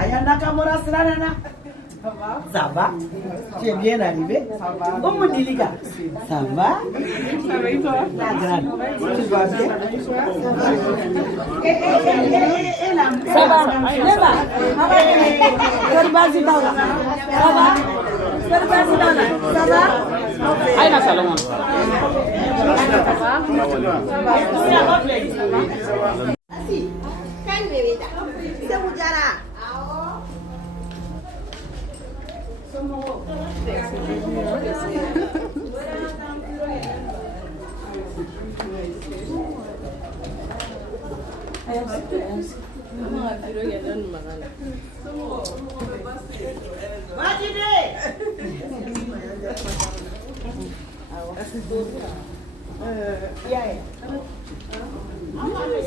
Ayana Kamora Sranana. Ça va? Tu es bien arrivé? Ça va. Comment Dilika? Ça va? Ça va et toi? La grande. Tu vas bien? Ça va? Ça va? Aïna Salomon.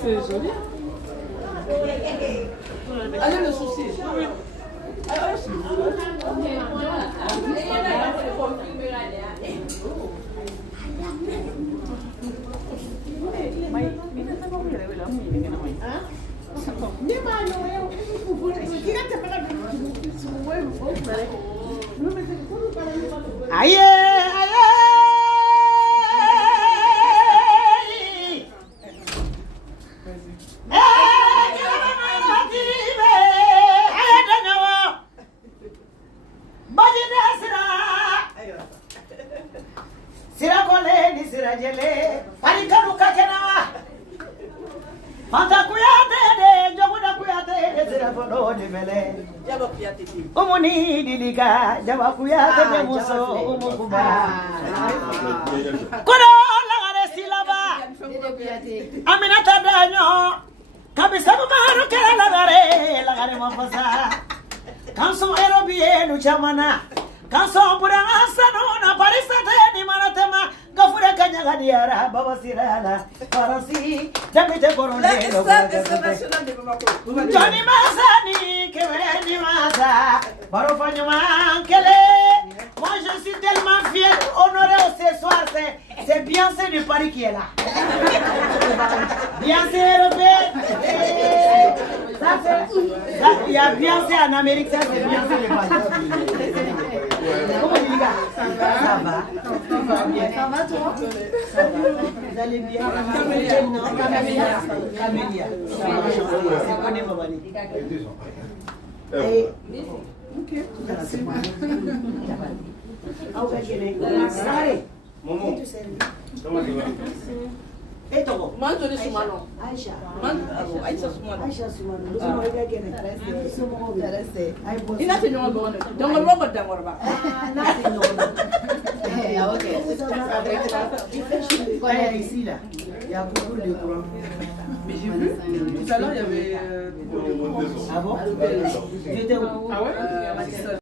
C'est joli. Allez le souci. Aïe, Umuni dilika jabakuya te muso umukuba kono lagare silaba aminata danyo kabisa maru kala lagare mafasa kanso erobie nu chamana kanso buranga sanu na parisa te ni maratema gafure kanyaga diara baba sirala farasi jamite koronde Johnny Masani keweni masa barofanyo mankele. Moi je suis tellement fier honoré ce soir, c'est Beyoncé de Paris qui est là. Beyoncé européenne. Ça c'est il y a Beyoncé en Amérique, ça c'est Beyoncé de Paris. Comment les gars? Ça va. Ça va bien. Ça va toi? Ça va. Vous allez bien? Camélia. Camélia. C'est quoi les mamans? Ok. Momo. Et toi? Mando de Soumano. Aïcha. Aïcha Soumano. Aïcha Soumano. Nous sommes intéressés. Il a fait une bonne. Donc on va pas d'abord. Ok. Il fait ici là. Il y a beaucoup de courant. Mais j'ai vu. Tout à l'heure il y avait. Ah bon? Ah ouais?